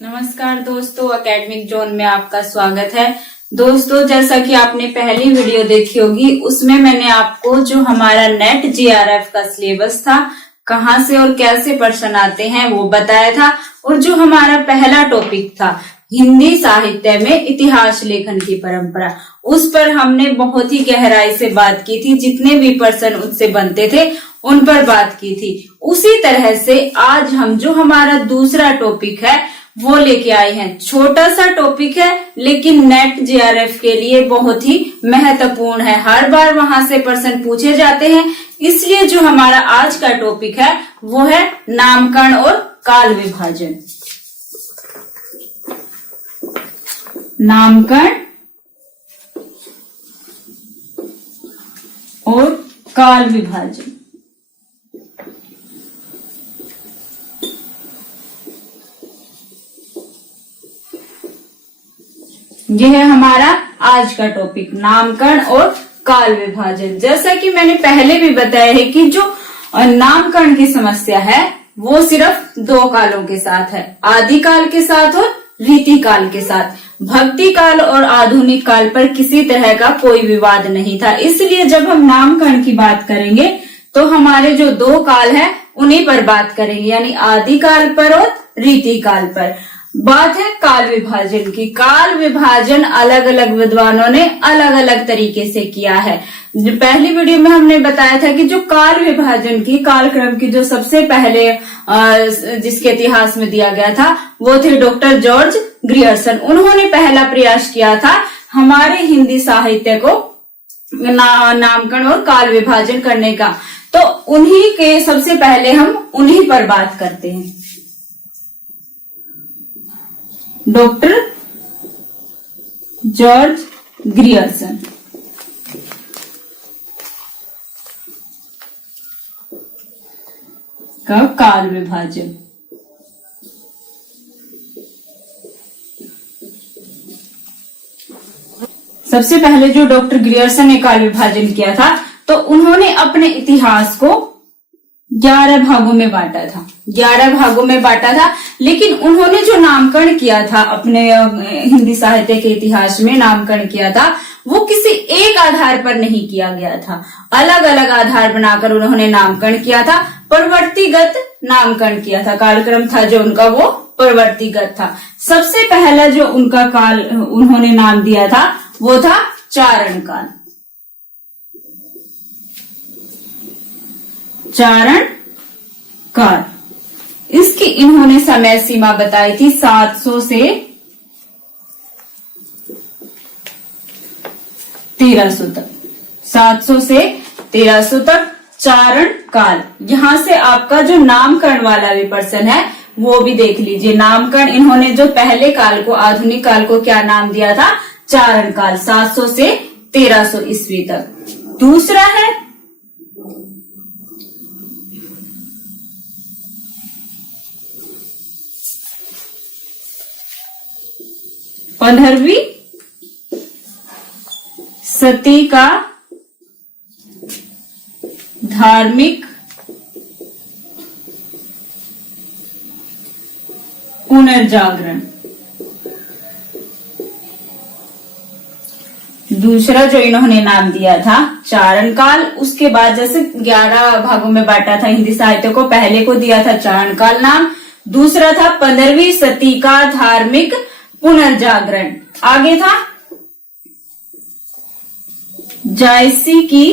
नमस्कार दोस्तों, academic zone में आपका स्वागत है। दोस्तों, जैसा कि आपने पहली वीडियो देखी होगी, उसमें मैंने आपको जो हमारा नेट जीआरएफ का सिलेबस था, कहां से और कैसे प्रश्न आते हैं वो बताया था। और जो हमारा पहला टॉपिक था हिंदी साहित्य में इतिहास लेखन की परंपरा, उस पर हमने बहुत ही गहराई से बात की थी। जितने भी प्रश्न उससे बनते थे उन पर बात की थी। उसी तरह से आज हम जो हमारा दूसरा टॉपिक है वो लेके आए हैं। छोटा सा टॉपिक है लेकिन नेट जीआरएफ के लिए बहुत ही महत्वपूर्ण है। हर बार वहां से प्रश्न पूछे जाते हैं। इसलिए जो हमारा आज का टॉपिक है वो है नामकरण और काल विभाजन। नामकरण और काल विभाजन। यह है हमारा आज का टॉपिक, नामकरण और काल विभाजन। जैसा कि मैंने पहले भी बताया है कि जो नामकरण की समस्या है वो सिर्फ दो कालों के साथ है, आदि काल के साथ और रीति काल के साथ। भक्ति काल और आधुनिक काल पर किसी तरह का कोई विवाद नहीं था। इसलिए जब हम नामकरण की बात करेंगे तो हमारे जो दो काल है उन्हीं पर बात करेंगे, यानी आदि काल पर और रीति काल पर। बात है काल विभाजन की। काल विभाजन अलग अलग विद्वानों ने अलग अलग तरीके से किया है। पहली वीडियो में हमने बताया था कि जो काल विभाजन की कालक्रम की जो सबसे पहले जिसके इतिहास में दिया गया था वो थे डॉक्टर जॉर्ज ग्रियर्सन। उन्होंने पहला प्रयास किया था हमारे हिंदी साहित्य को नामकरण और काल विभाजन करने का। तो उन्हीं के सबसे पहले हम उन्हीं पर बात करते हैं। Doctor George Grierson. का काल विभाजन। सबसे पहले जो डॉक्टर ग्रियर्सन ने काल विभाजन किया था तो उन्होंने अपने इतिहास को 11 भागों में बांटा था। 11 भागों में बांटा था, लेकिन उन्होंने जो नामकरण किया था अपने हिंदी साहित्य के इतिहास में नामकरण किया था वो किसी एक आधार पर नहीं किया गया था। अलग अलग आधार बनाकर उन्होंने नामकरण किया था, प्रवर्तिगत नामकरण किया था। कालक्रम था जो उनका वो प्रवर्तिगत था। सबसे पहला जो उनका काल उन्होंने नाम दिया था वो था चारण काल। चारण काल। इसकी इन्होंने समय सीमा बताई थी 700 से 1300 तक। 700 से 1300 तक चारण काल। यहां से आपका जो नामकरण वाला भी प्रश्न है वो भी देख लीजिए। नामकरण इन्होंने जो पहले काल को, आधुनिक काल को क्या नाम दिया था? चारण काल। 700 से 1300 ईस्वी तक। दूसरा है 15वीं सदी का धार्मिक पुनर्जागरण। दूसरा जो इन्होंने नाम दिया था चारण काल। उसके बाद जैसे 11 भागों में बांटा था हिंदी साहित्य को, पहले को दिया था चारण काल नाम। दूसरा था 15वीं सदी का धार्मिक पुनर्जागरण। आगे था जायसी की,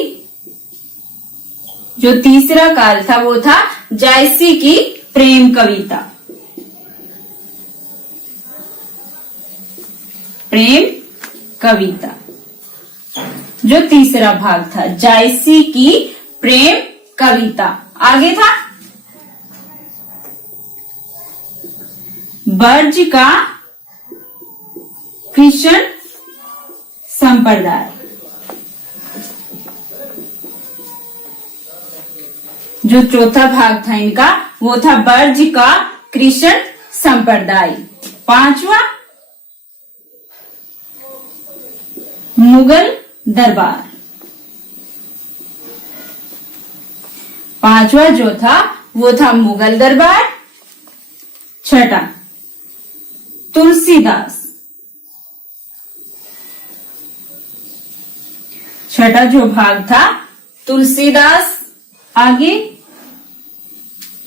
जो तीसरा काल था वो था जायसी की प्रेम कविता। प्रेम कविता जो तीसरा भाग था, जायसी की प्रेम कविता। आगे था बर्ज का कृष्ण संप्रदाय। जो चौथा भाग था इनका वो था बर्ज का कृष्ण संप्रदाय। पांचवा मुगल दरबार। पांचवा जो था वो था मुगल दरबार। छठा तुलसीदास। छठा जो भाग था तुलसीदास। आगे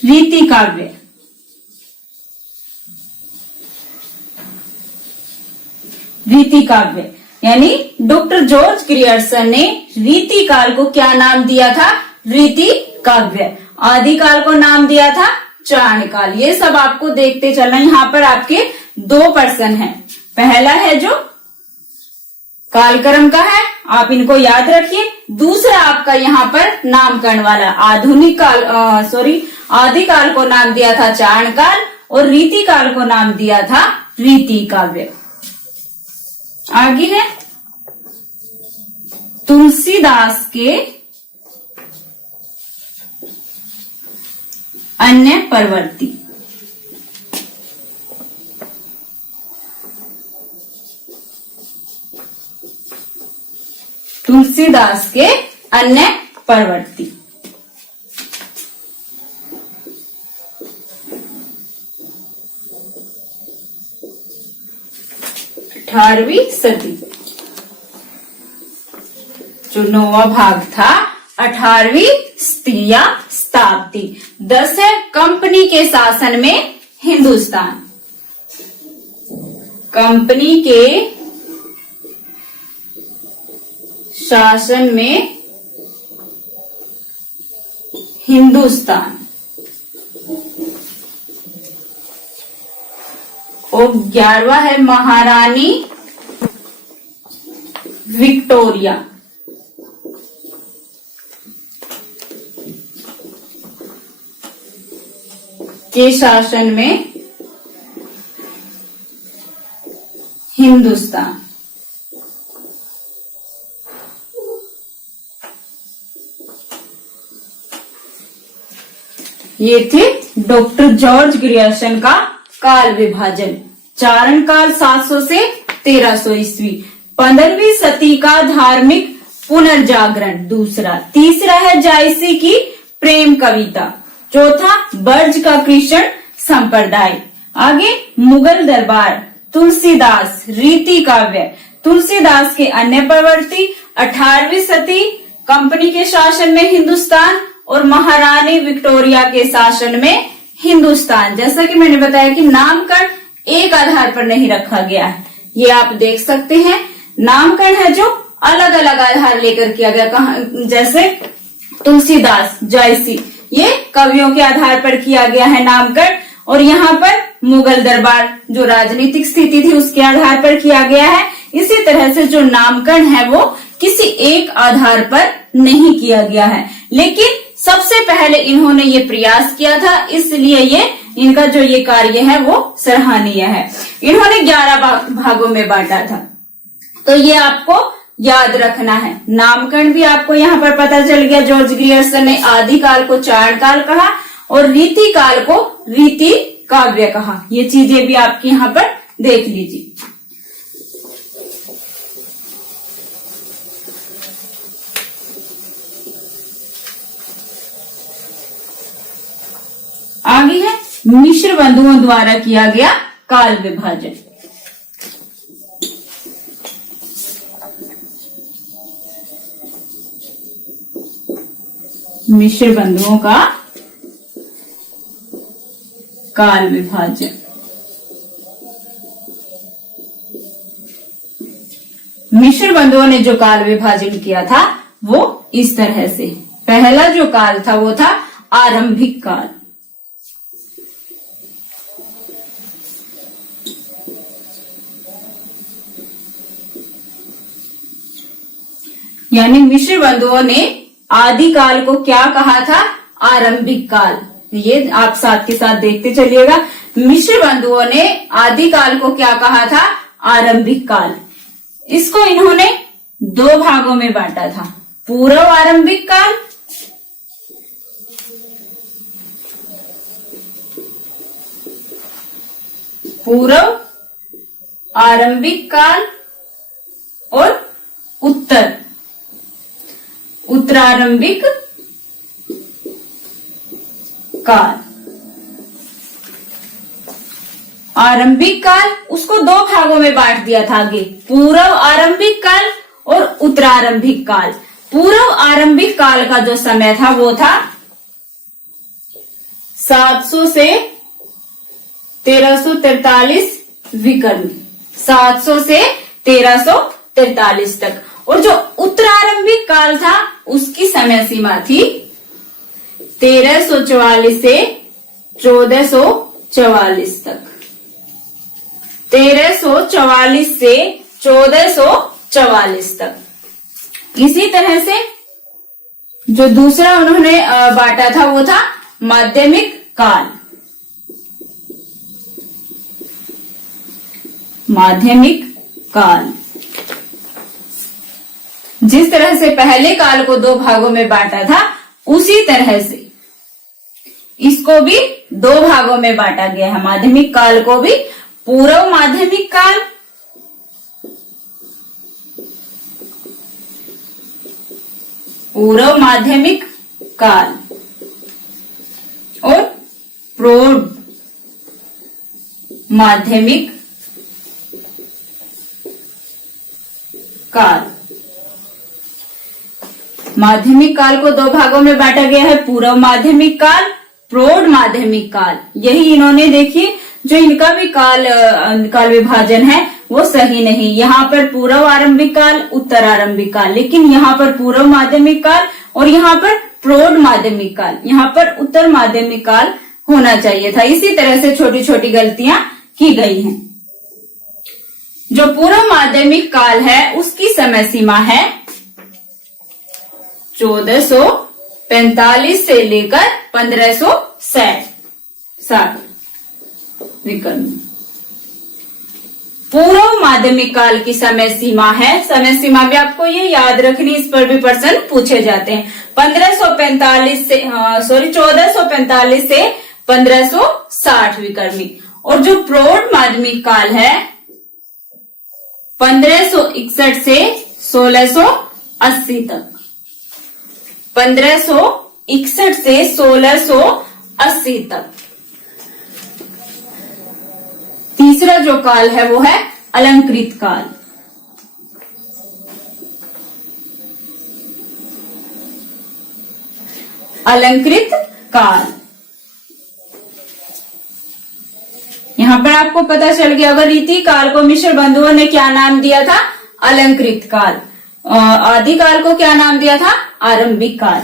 रीति काव्य। रीति काव्य यानी डॉक्टर जॉर्ज ग्रियर्सन ने रीति काल को क्या नाम दिया था? रीति काव्य। आदिकाल को नाम दिया था चारणकाल। ये सब आपको देखते चलना। यहाँ पर आपके 2 प्रश्न हैं। पहला है जो कालक्रम का है, आप इनको याद रखिए। दूसरा आपका यहाँ पर नामकरण वाला, आधुनिक काल आदिकाल को नाम दिया था चारणकाल और रीति काल को नाम दिया था रीति काव्य। आगे है तुलसीदास के अन्य प्रवृत्ति। तुलसीदास के अन्य प्रवृत्ति। 18वीं सदी। जो 9वां भाग था 18वीं शताब्दी। 10 है कंपनी के शासन में हिंदुस्तान। कंपनी के शासन में हिंदुस्तान। और 11वां है महारानी विक्टोरिया। के शासन में हिंदुस्तान। ये थे डॉक्टर जॉर्ज ग्रियर्सन का काल विभाजन। चारण काल 700 से 1300 ईस्वी। 15वीं सदी का धार्मिक पुनर्जागरण दूसरा। तीसरा है जायसी की प्रेम कविता। चौथा बर्ज का कृष्ण संप्रदाय। आगे मुगल दरबार, तुलसीदास, रीति काव्य, तुलसीदास के अन्य प्रवृत्ति, 18वीं सदी, कंपनी के शासन में हिंदुस्तान और महारानी विक्टोरिया के शासन में हिंदुस्तान। जैसा कि मैंने बताया कि नामकरण एक आधार पर नहीं रखा गया है। ये आप देख सकते हैं। नामकरण है जो अलग अलग आधार लेकर किया गया। जैसे तुलसीदास, जायसी, ये कवियों के आधार पर किया गया है नामकरण। और यहाँ पर मुगल दरबार जो राजनीतिक स्थिति थी उसके आधार पर किया गया है। इसी तरह से जो नामकरण है वो किसी एक आधार पर नहीं किया गया है, लेकिन सबसे पहले इन्होंने ये प्रयास किया था, इसलिए ये इनका जो ये कार्य है वो सराहनीय है। इन्होंने 11 भागों में बांटा था, तो ये आपको याद रखना है। नामकरण भी आपको यहाँ पर पता चल गया। जॉर्ज ग्रियर्सन ने आदिकाल को चारणकाल कहा और रीति काल को रीति काव्य कहा। ये चीजें भी आपके यहाँ पर देख लीजिए। आगे है मिश्र बंधुओं द्वारा किया गया काल विभाजन। मिश्र बंधुओं का काल विभाजन। मिश्र बंधुओं ने जो काल विभाजन किया था वो इस तरह से। पहला जो काल था वो था आरंभिक काल। यानी मिश्र बंधुओं ने आदिकाल को क्या कहा था? आरंभिक काल। ये आप साथ के साथ देखते चलिएगा। मिश्र बंधुओं ने आदिकाल को क्या कहा था? आरंभिक काल। इसको इन्होंने 2 भागों में बांटा था। पूर्व आरंभिक काल और उत्तरारंभिक काल। आरंभिक काल, उसको दो भागों में बांट दिया था आगे, पूर्व आरंभिक काल और उत्तरारंभिक काल। पूर्व आरंभिक काल का जो समय था वो था 700 से 1343 विक्रम, 700 से 1343 तक। और जो उत्तरारंभिक काल था उसकी समय सीमा थी 1344 से 1444 तक, 1344 से 1444 तक। इसी तरह से जो दूसरा उन्होंने बांटा था वो था माध्यमिक काल। माध्यमिक काल, जिस तरह से पहले काल को दो भागों में बांटा था उसी तरह से इसको भी दो भागों में बांटा गया है। माध्यमिक काल को भी पूर्व माध्यमिक काल पूर्व माध्यमिक काल और प्रौढ़ माध्यमिक काल। माध्यमिक काल को दो भागों में बांटा गया है, पूर्व माध्यमिक काल, प्रौढ़ माध्यमिक काल। यही इन्होंने देखिए जो इनका भी काल विभाजन है वो सही नहीं। यहाँ पर पूर्व आरंभिक काल, उत्तर आरंभिक काल, लेकिन यहाँ पर पूर्व माध्यमिक काल और यहाँ पर प्रौढ़ माध्यमिक काल, यहाँ पर उत्तर माध्यमिक काल होना चाहिए था। इसी तरह से छोटी छोटी गलतियां की गई हैं। जो पूर्व माध्यमिक काल है उसकी समय सीमा है 1445 से लेकर 1560 विक्रम। पूर्व माध्यमिक काल की समय सीमा है, समय सीमा भी आपको ये याद रखनी, इस पर भी प्रश्न पूछे जाते हैं। 1445 से 1560 विक्रमी। और जो प्रौढ़ माध्यमिक काल है 1561 से 1680 तक, 1561 से 1680 तक। तीसरा जो काल है वो है अलंकृत काल। अलंकृत काल, यहां पर आपको पता चल गया अगर रीति काल को मिश्र बंधुओं ने क्या नाम दिया था? अलंकृत काल। आदि काल को क्या नाम दिया था? आरंभिक काल।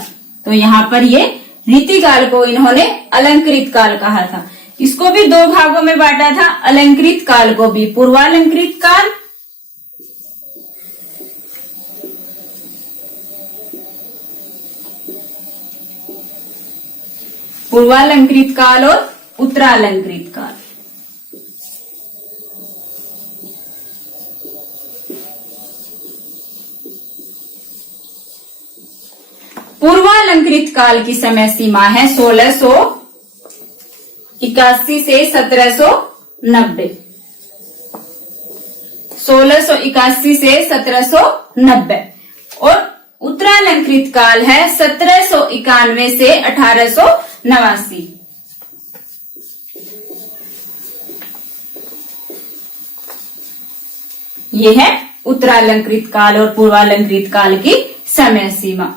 तो यहाँ पर ये रीति काल को इन्होंने अलंकृत काल कहा था। इसको भी दो भागों में बांटा था, अलंकृत काल को भी पूर्वालंकृत काल और उत्तरालंकृत काल। पूर्वालंकृत काल की समय सीमा है 1681 से 1790, 1681 से 1790। और उत्तरालंकृत काल है 1791 से 1889। ये है उत्तरालंकृत काल और पूर्वालंकृत काल की समय सीमा।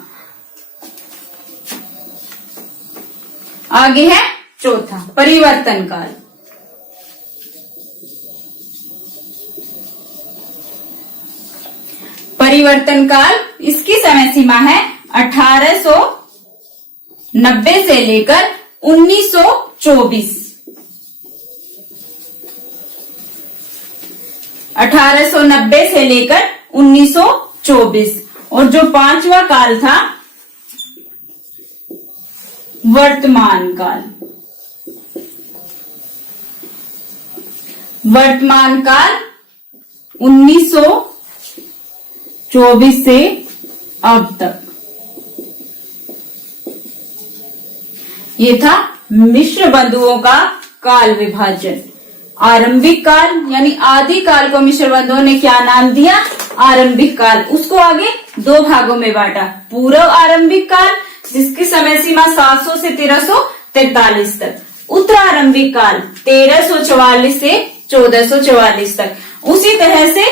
आगे है चौथा परिवर्तन काल। परिवर्तन काल, इसकी समय सीमा है 1890 से लेकर 1924। 1890 से लेकर 1924। और जो पांचवा काल था वर्तमान काल। वर्तमान काल 1924 से अब तक। ये था मिश्र बंधुओं का काल विभाजन। आरंभिक काल यानी आदि काल को मिश्र बंधुओं ने क्या नाम दिया? आरंभिक काल। उसको आगे दो भागों में बांटा, पूर्व आरंभिक काल जिसकी समय सीमा 700 से 1343 तक, उत्तरारंभिक काल 1344 से 1444 तक। उसी तरह से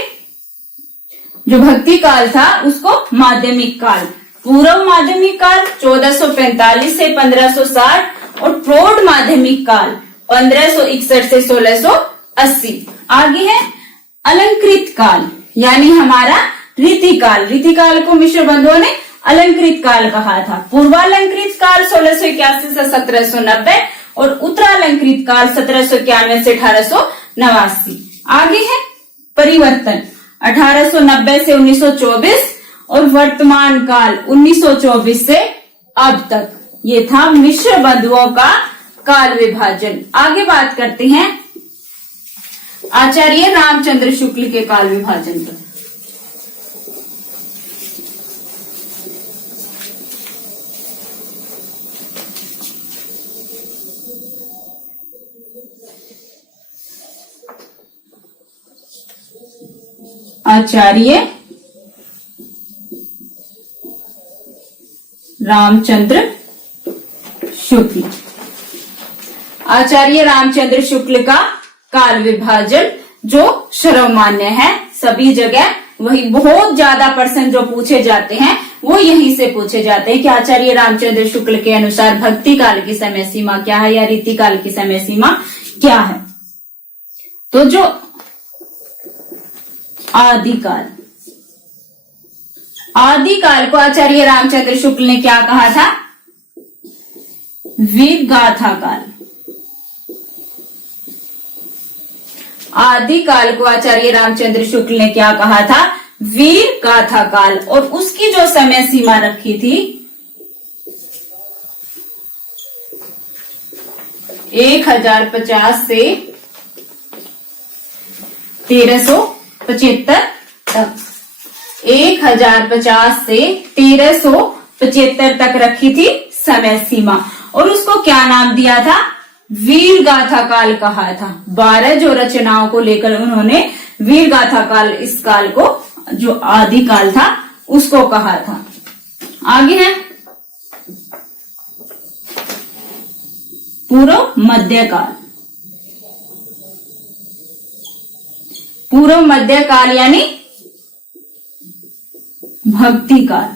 जो भक्ति काल था उसको माध्यमिक काल, पूर्व माध्यमिक काल 1445 से 1560 और प्रौढ़ माध्यमिक काल 1561 से 1680। आगे है अलंकृत काल यानी हमारा रीतिकाल। रीतिकाल को मिश्र बंधुओं ने अलंकृत काल कहा था। पूर्वालंकृत काल 1681 से 1790 और उत्तरालंकृत काल 1791 से 1889। आगे है परिवर्तन 1890 से 1924 और वर्तमान काल 1924 से अब तक। ये था मिश्र बंधुओं का काल विभाजन। आगे बात करते हैं आचार्य रामचंद्र शुक्ल के काल विभाजन पर। आचार्य रामचंद्र शुक्ल। आचार्य रामचंद्र शुक्ल का काल विभाजन जो सर्वमान्य है, सभी जगह वही बहुत ज्यादा प्रश्न जो पूछे जाते हैं वो यहीं से पूछे जाते हैं कि आचार्य रामचंद्र शुक्ल के अनुसार भक्ति काल की समय सीमा क्या है या रीति काल की समय सीमा क्या है। तो जो आदिकाल, आदिकाल को आचार्य रामचंद्र शुक्ल ने क्या कहा था? वीर गाथा काल। आदिकाल को आचार्य रामचंद्र शुक्ल ने क्या कहा था? वीर गाथा काल। और उसकी जो समय सीमा रखी थी 1050 से 1375 तक। 1050 से 1375 तक रखी थी समय सीमा और उसको क्या नाम दिया था? वीर गाथा काल कहा था। 12 जो रचनाओं को लेकर उन्होंने वीर गाथा काल, इस काल को जो आदि काल था उसको कहा था। आगे है पूर्व मध्य काल। पूर्व मध्य काल यानी भक्ति काल।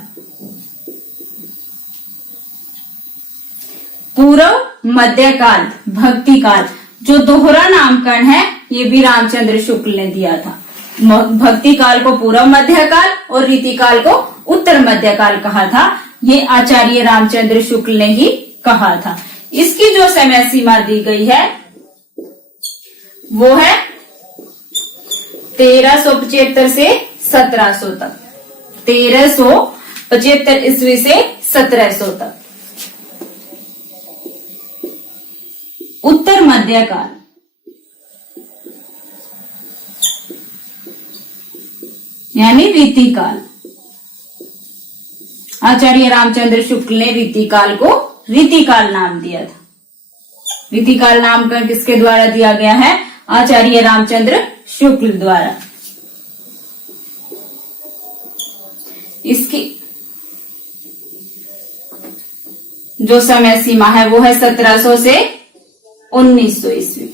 पूर्व मध्य काल भक्ति काल जो दोहरा नामकरण है ये भी रामचंद्र शुक्ल ने दिया था। भक्ति काल को पूर्व मध्य काल और रीति काल को उत्तर मध्य काल कहा था। ये आचार्य रामचंद्र शुक्ल ने ही कहा था। इसकी जो समय सीमा दी गई है वो है 1375 से 1700 तक। 1375 ईस्वी से 1700 तक। उत्तर मध्य काल यानी रीति काल। आचार्य रामचंद्र शुक्ल ने रीति काल को रीति काल नाम दिया था। रीति काल नामकरण किसके द्वारा दिया गया है? आचार्य रामचंद्र शुक्ल द्वारा। इसकी जो समय सीमा है वो है 1700 से 1900 ईस्वी।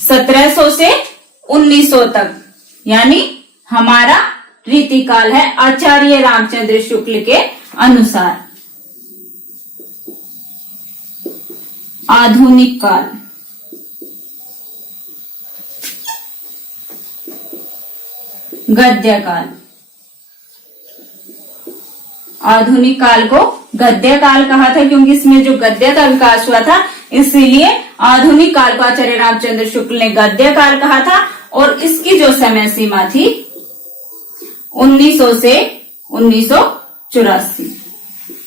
1700 से 1900 तक यानी हमारा रीति काल है आचार्य रामचंद्र शुक्ल के अनुसार। आधुनिक काल। गद्य काल। आधुनिक काल को गद्य काल कहा था क्योंकि इसमें जो गद्य का विकास हुआ था, इसीलिए आधुनिक काल को आचार्य रामचंद्र शुक्ल ने गद्य काल कहा था। और इसकी जो समय सीमा थी 1900 से 1984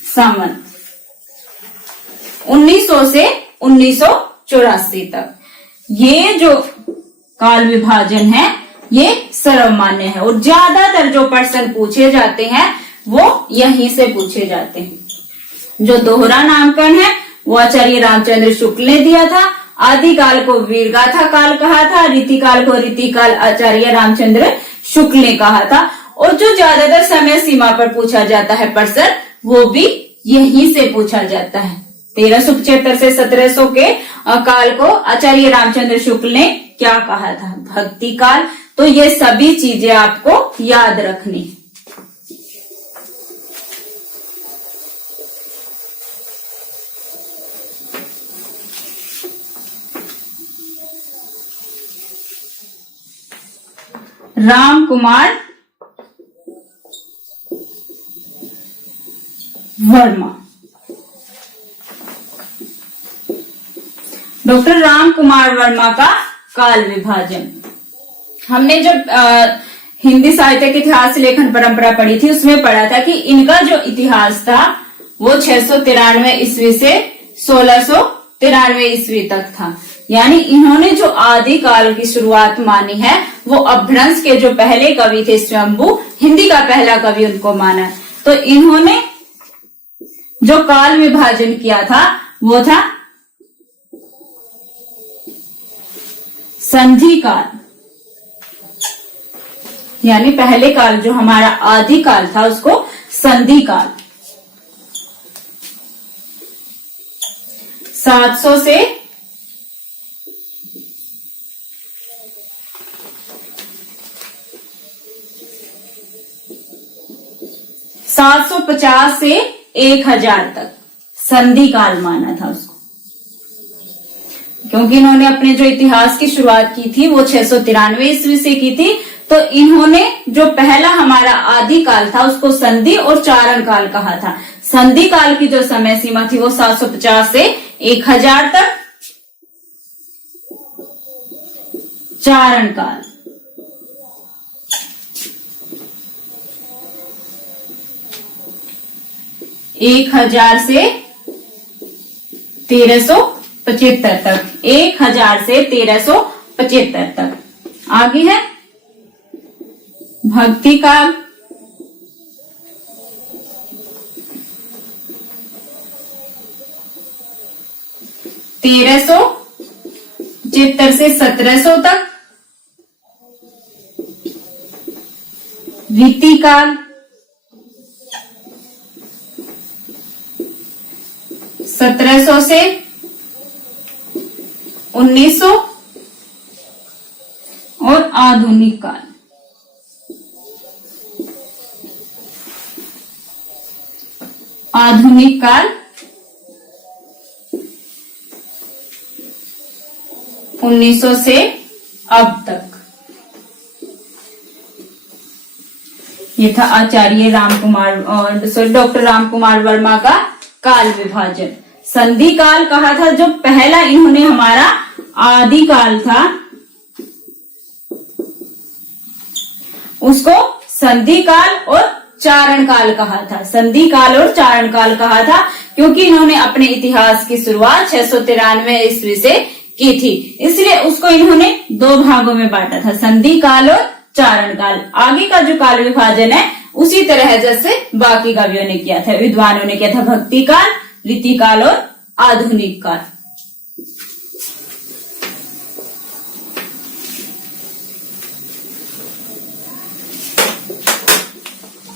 संवत। 1900 से 1984 तक ये जो काल विभाजन है ये सर्वमान्य है और ज्यादातर जो प्रश्न पूछे जाते हैं वो यहीं से पूछे जाते हैं। जो दोहरा नामकरण है वो आचार्य रामचंद्र शुक्ल ने दिया था। आदि काल को वीरगाथा काल कहा था। रीति काल को रीति काल आचार्य रामचंद्र शुक्ल ने कहा था। और जो ज्यादातर समय सीमा पर पूछा जाता है प्रश्न वो भी यहीं से पूछा जाता है। 1375 से 1700 के काल को आचार्य रामचंद्र शुक्ल ने क्या कहा था? भक्ति काल। तो ये सभी चीजें आपको याद रखनी। राम कुमार वर्मा। डॉक्टर राम कुमार वर्मा का काल विभाजन। हमने जब हिंदी साहित्य के इतिहास लेखन परंपरा पढ़ी थी, उसमें पढ़ा था कि इनका जो इतिहास था वो 693 ईस्वी से 1693 ईस्वी तक था। यानी इन्होंने जो आदि काल की शुरुआत मानी है वो अपभ्रंश के जो पहले कवि थे स्वयंभू, हिंदी का पहला कवि उनको माना। तो इन्होंने जो काल विभाजन किया था वो था संधि काल। यानी पहले काल जो हमारा आदि काल था उसको संधि काल। 700 से 750 से 1000 तक संधि काल माना था उसको, क्योंकि इन्होंने अपने जो इतिहास की शुरुआत की थी वो 693 ईस्वी से की थी। तो इन्होंने जो पहला हमारा आदि काल था उसको संधि और चारण काल कहा था। संधि काल की जो समय सीमा थी वो 750 से 1000 तक। चारण काल 1000 से 1375 तक। 1000 से 1375 तक। आगे है भक्ति काल। 1375 से 1700 तक। रीति काल 1700 से 1900। और आधुनिक काल 1900 से अब तक। ये था आचार्य डॉक्टर राम कुमार वर्मा का काल विभाजन। संधि काल कहा था जो पहला इन्होंने हमारा आदि काल था उसको संधि काल और चारण काल कहा था। संधि काल और चारण काल कहा था क्योंकि इन्होंने अपने इतिहास की शुरुआत 693 ईस्वी से की थी, इसलिए उसको इन्होंने दो भागों में बांटा था, संधि काल और चारण काल। आगे का जो काल विभाजन है उसी तरह जैसे बाकी कवियों ने किया था, विद्वानों ने किया था, भक्ति काल, रीति काल और आधुनिक काल।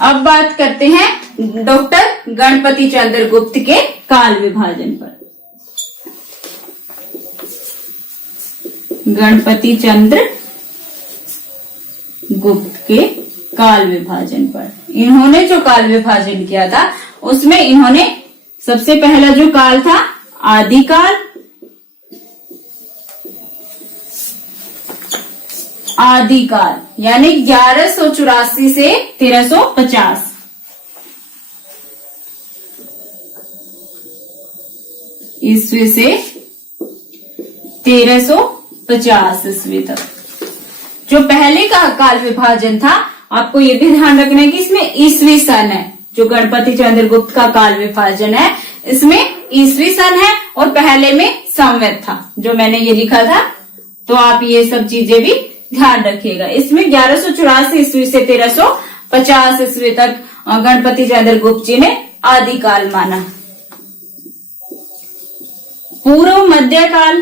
अब बात करते हैं डॉक्टर गणपति चंद्र गुप्त के काल विभाजन पर। गणपति चंद्र गुप्त के काल विभाजन पर इन्होंने जो काल विभाजन किया था उसमें इन्होंने सबसे पहला जो काल था आदिकाल, आदिकाल यानी 1184 से 1350, ईस्वी से 1350 ईस्वी तक। जो पहले का काल विभाजन था आपको ये भी ध्यान रखना है कि इसमें ईस्वी सन है। जो गणपति चंद्र गुप्त का काल विभाजन है इसमें ईस्वी सन है और पहले में संवत था, जो मैंने ये लिखा था, तो आप ये सब चीजें भी ध्यान रखिएगा। इसमें 1184 ईस्वी से 1350 ईस्वी तक गणपति चंद्र गुप्त जी ने आदिकाल माना। पूर्व मध्यकाल,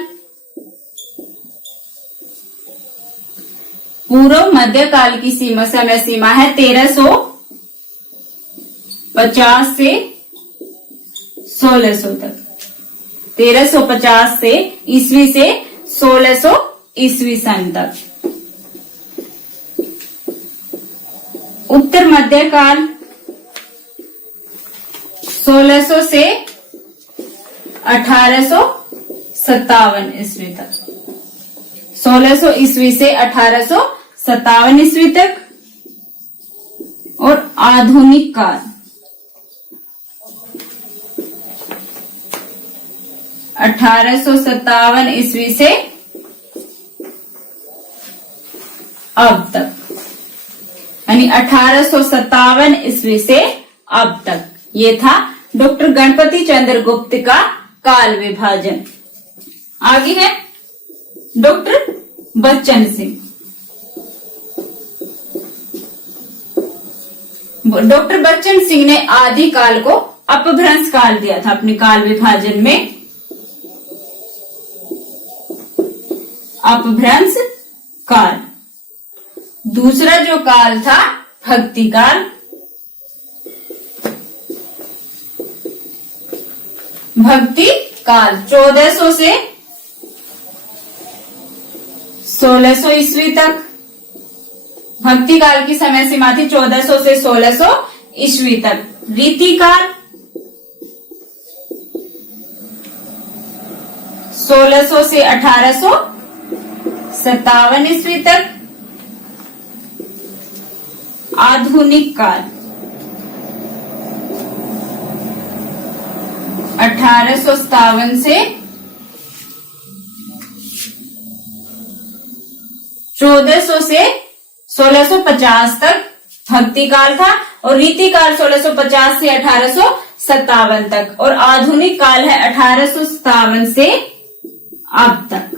पूर्व मध्यकाल की समय सीमा है 1350 से 1600 तक। 1350 से ईस्वी से 1600 ईस्वी सन तक। उत्तर मध्यकाल 1600 से 1857 ईस्वी तक। 1600 ईस्वी से 1857 ईस्वी तक। और आधुनिक काल 1857 ईस्वी से अब तक, यानी 1857 ईस्वी से अब तक। ये था डॉक्टर गणपति चंद्र गुप्त का काल विभाजन। आगे है डॉक्टर बच्चन सिंह। डॉक्टर बच्चन सिंह ने आदि काल को अपभ्रंश काल दिया था अपने काल विभाजन में। अपभ्रंश काल। दूसरा जो काल था भक्ति काल। भक्ति काल 1400 से 1600 ईस्वी तक। भक्ति काल की समय सीमा थी 1400 से 1600 ईस्वी तक। रीति काल 1600 से 1857 ईस्वी तक। आधुनिक काल 1857 से 1400 से 1650 तक भक्ति काल था। और रीति काल 1650 से 1857 तक। और आधुनिक काल है 1857 से अब तक।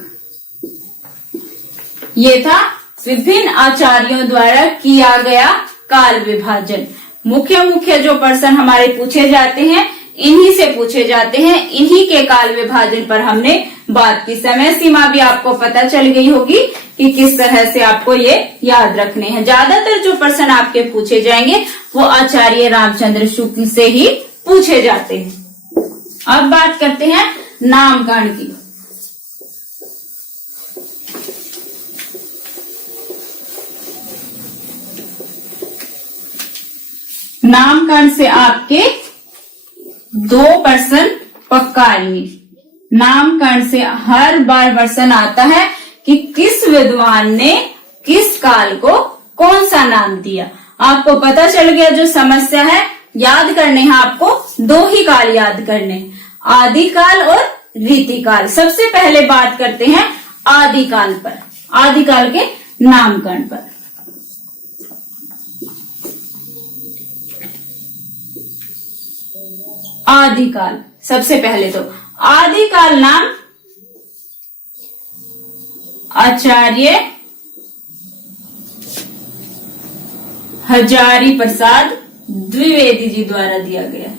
ये था विभिन्न आचार्यों द्वारा किया गया काल विभाजन। मुख्य मुख्य जो प्रश्न हमारे पूछे जाते हैं इन्हीं से पूछे जाते हैं। इन्हीं के काल विभाजन पर हमने बात की। समय सीमा भी आपको पता चल गई होगी कि किस तरह से आपको ये याद रखने हैं। ज्यादातर जो प्रश्न आपके पूछे जाएंगे वो आचार्य रामचंद्र शुक्ल से ही पूछे जाते हैं। अब बात करते हैं नामकरण की। नामकरण से आपके 2 प्रश्न पक्का आएंगे। नामकरण से हर बार प्रश्न आता है कि किस विद्वान ने किस काल को कौन सा नाम दिया। आपको पता चल गया जो समस्या है। याद करने हैं आपको 2 ही काल याद करने, आदिकाल और रीतिकाल। सबसे पहले बात करते हैं आदिकाल पर, आदिकाल के नामकरण पर। आदिकाल सबसे पहले तो आदिकाल नाम आचार्य हजारी प्रसाद द्विवेदी जी द्वारा दिया गया।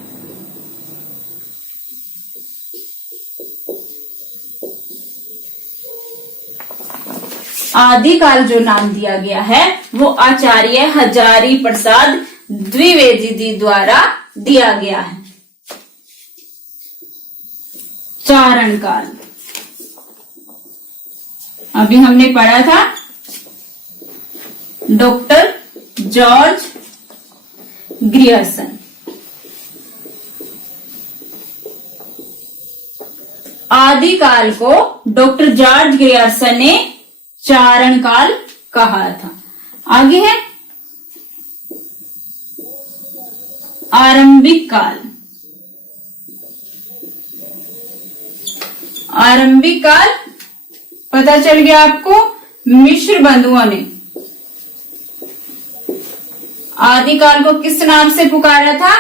आदिकाल जो नाम दिया गया है वो आचार्य हजारी प्रसाद द्विवेदी जी द्वारा दिया गया है। चारण काल अभी हमने पढ़ा था डॉक्टर जॉर्ज ग्रियर्सन। आदिकाल को डॉक्टर जॉर्ज ग्रियर्सन ने चारण काल कहा था। आगे है आरंभिक काल। आरंभिक काल पता चल गया आपको, मिश्र बंधुओं ने आदिकाल को किस नाम से पुकारा था?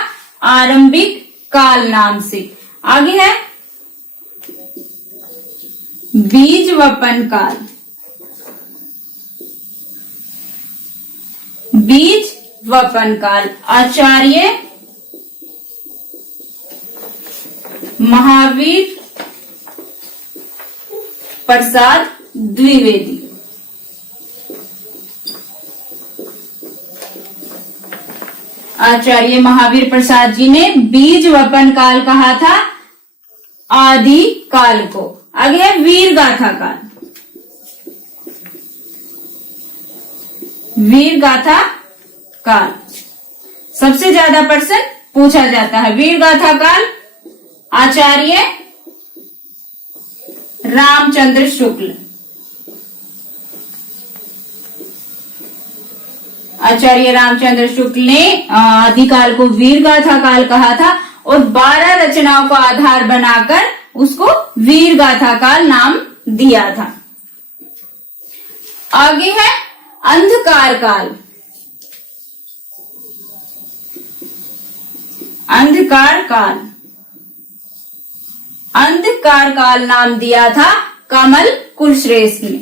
आरंभिक काल नाम से। आगे है बीज वपन काल। बीज वपन काल आचार्य महावीर प्रसाद द्विवेदी। आचार्य महावीर प्रसाद जी ने बीज वपन काल कहा था आदि काल को। आगे है वीर गाथा काल। वीर गाथा काल सबसे ज्यादा प्रश्न पूछा जाता है। वीर गाथा काल आचार्य रामचंद्र शुक्ल। आचार्य रामचंद्र शुक्ल ने आदिकाल को वीर गाथा काल कहा था और 12 रचनाओं को आधार बनाकर उसको वीर गाथा काल नाम दिया था। आगे है अंधकार काल। अंधकार काल। अंधकार काल नाम दिया था कमल कुलश्रेष्ठ ने।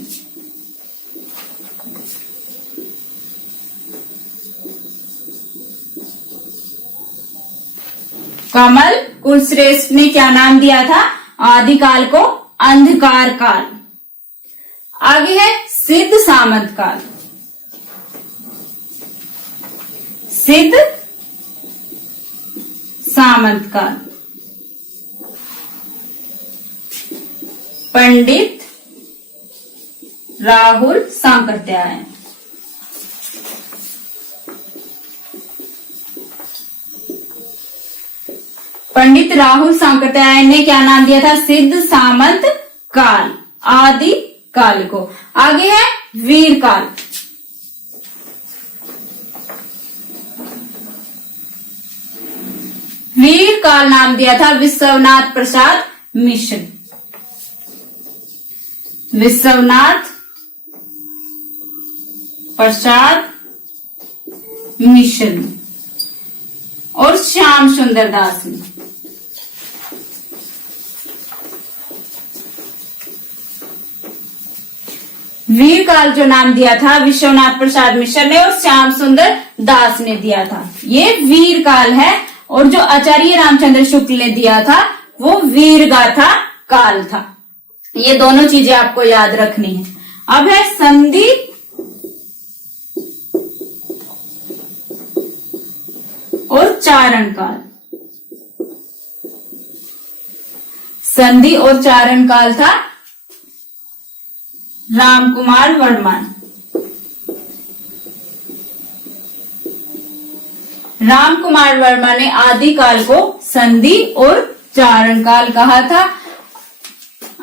कमल कुलश्रेष्ठ ने क्या नाम दिया था आदिकाल को? अंधकार काल। आगे है सिद्ध सामंत काल। सिद्ध सामंत काल पंडित राहुल सांकृत्यायन। पंडित राहुल सांकृत्यायन ने क्या नाम दिया था? सिद्ध सामंत काल, आदि काल को। आगे है वीर काल। वीर काल नाम दिया था विश्वनाथ प्रसाद मिश्र। विश्वनाथ प्रसाद मिश्र और श्याम सुंदर दास ने। वीर काल जो नाम दिया था विश्वनाथ प्रसाद मिश्र ने और श्याम सुंदर दास ने दिया था, ये वीर काल है। और जो आचार्य रामचंद्र शुक्ल ने दिया था वो वीर गाथा काल था। ये दोनों चीजें आपको याद रखनी है। अब है संधि और चारण काल। संधि और चारण काल था रामकुमार वर्मा। रामकुमार वर्मा ने आदिकाल को संधि और चारण काल कहा था।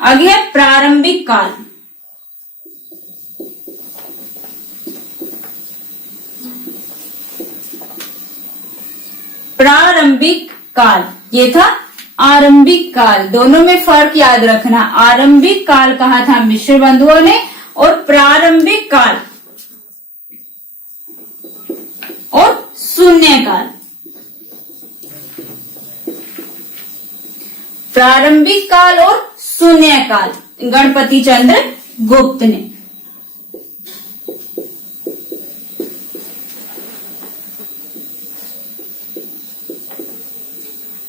आगे है प्रारंभिक काल। प्रारंभिक काल ये था आरंभिक काल, दोनों में फर्क याद रखना। आरंभिक काल कहा था मिश्र बंधुओं ने और प्रारंभिक काल और शून्य काल। प्रारंभिक काल और शून्य काल गणपति चंद्र गुप्त ने।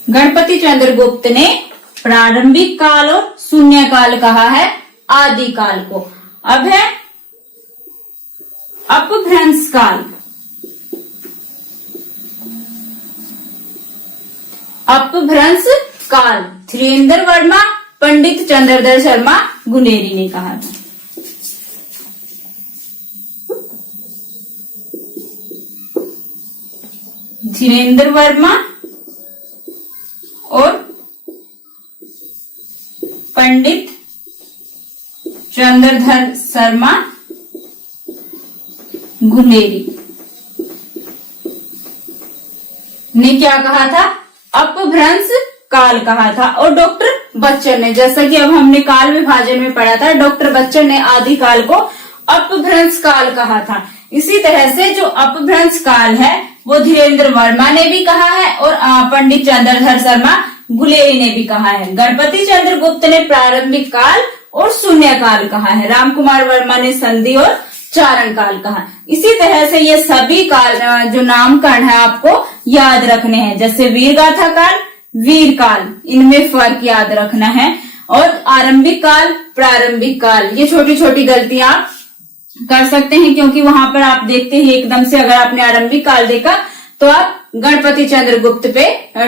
गणपति चंद्र गुप्त ने प्रारंभिक काल और शून्य काल कहा है आदिकाल को। अब है अपभ्रंश काल। अपभ्रंश काल धीरेन्द्र वर्मा, पंडित चंद्रधर शर्मा गुलेरी ने कहा था। धीरेन्द्र वर्मा और पंडित चंद्रधर शर्मा गुलेरी ने क्या कहा था? अपभ्रंश काल कहा था। और डॉक्टर बच्चन ने, जैसा कि अब हमने काल विभाजन में पढ़ा था, डॉक्टर बच्चन ने आदिकाल को अपभ्रंश काल कहा था। इसी तरह से जो अपभ्रंश काल है वो धीरेन्द्र वर्मा ने भी कहा है और पंडित चंद्रधर शर्मा गुलेरी ने भी कहा है। गणपति चंद्र गुप्त ने प्रारंभिक काल और शून्य काल कहा है। रामकुमार वर्मा ने संधि और चारण काल कहा। इसी तरह से ये सभी काल जो नामकरण है आपको याद रखने हैं, जैसे वीर गाथा काल, वीर काल, इनमें फर्क याद रखना है। और आरंभिक काल, प्रारंभिक काल, ये छोटी छोटी गलतियां आप कर सकते हैं क्योंकि वहां पर आप देखते हैं एकदम से अगर आपने आरंभिक काल देखा तो आप गणपति चंद्रगुप्त पे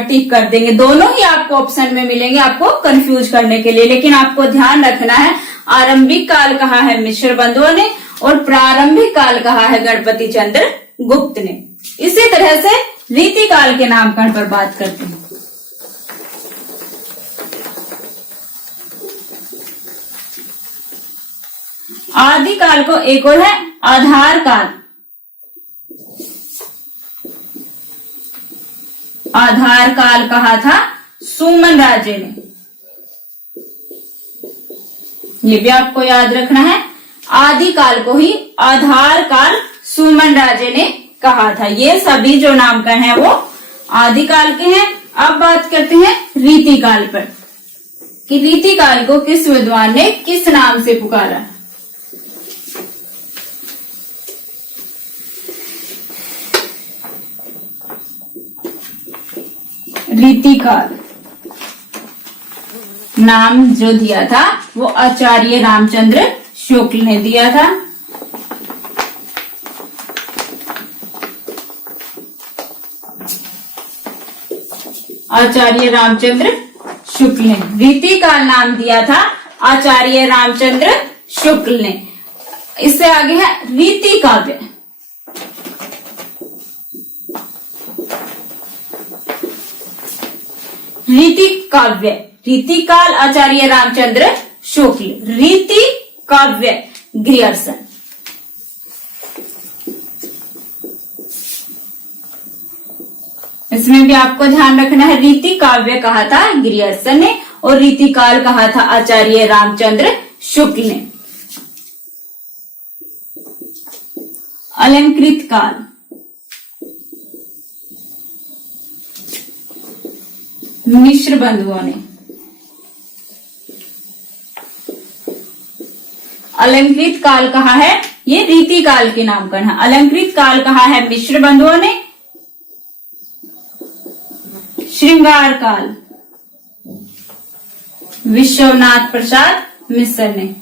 टिक कर देंगे। दोनों ही आपको ऑप्शन में मिलेंगे आपको कंफ्यूज करने के लिए, लेकिन आपको ध्यान रखना है आरंभिक काल कहा है मिश्र बंधुओं ने और प्रारंभिक काल कहा है गणपति चंद्रगुप्त ने। इसी तरह से रीति काल के नामकरण पर बात करते हैं। आदि काल को एक और है आधार काल। आधार काल कहा था सुमन राजे ने, ये भी आपको याद रखना है। आदि काल को ही आधार काल सुमन राजे ने कहा था। ये सभी जो नामकरण है वो आदि काल के हैं। अब बात करते हैं रीति काल पर कि रीति काल को किस विद्वान ने किस नाम से पुकारा। रीति काल नाम जो दिया था वो आचार्य रामचंद्र शुक्ल ने दिया था। आचार्य रामचंद्र शुक्ल ने रीति काल नाम दिया था आचार्य रामचंद्र शुक्ल ने। इससे आगे है रीति काव्य। रीति काव्य, रीति काल आचार्य रामचंद्र शुक्ल, रीति काव्य ग्रियर्सन। इसमें भी आपको ध्यान रखना है, रीति काव्य कहा था ग्रियर्सन ने और रीति काल कहा था आचार्य रामचंद्र शुक्ल ने। अलंकृत काल, मिश्र बंधुओं ने। अलंकृत काल कहा है, ये रीति काल के नामकरण है। अलंकृत काल कहा है मिश्र बंधुओं ने। श्रृंगार काल विश्वनाथ प्रसाद मिश्र ने।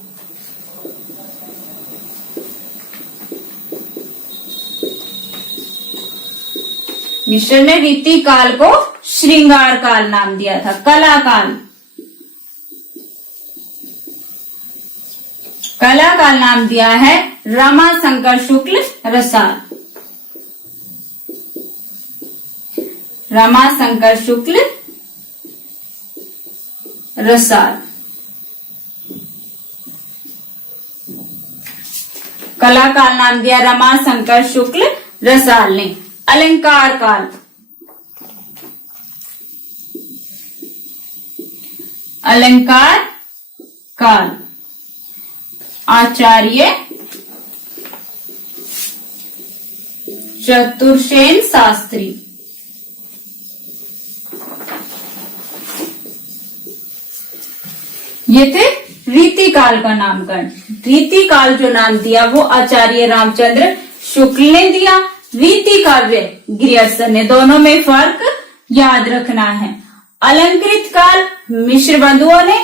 मिश्र ने रीति काल को श्रृंगार काल नाम दिया था। कला काल, कला काल नाम दिया है रमाशंकर शुक्ल रसाल। रमाशंकर शुक्ल रसाल। कला काल नाम दिया रमाशंकर शुक्ल रसाल ने। अलंकार काल, अलंकार काल आचार्य चतुर्सेन शास्त्री। ये थे रीति काल का नामकरण। रीति काल जो नाम दिया वो आचार्य रामचंद्र शुक्ल ने दिया, रीति काव्य ग्रियर्सन ने। दोनों में फर्क याद रखना है। अलंकृत काल मिश्र बंधुओं ने,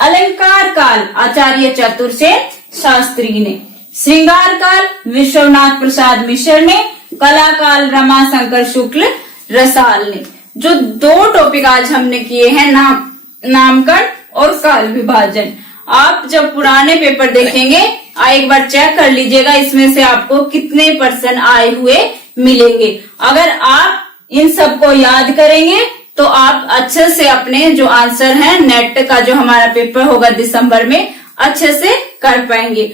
अलंकार काल आचार्य चतुर्सेन शास्त्री ने, श्रृंगार काल विश्वनाथ प्रसाद मिश्र ने, कला काल रमाशंकर शुक्ल रसाल ने। जो दो टॉपिक आज हमने किए हैं, नामकरण और काल विभाजन, आप जब पुराने पेपर देखेंगे एक बार चेक कर लीजिएगा इसमें से आपको कितने % आए हुए मिलेंगे। अगर आप इन सबको याद करेंगे तो आप अच्छे से अपने जो आंसर है नेट का जो हमारा पेपर होगा दिसंबर में अच्छे से कर पाएंगे।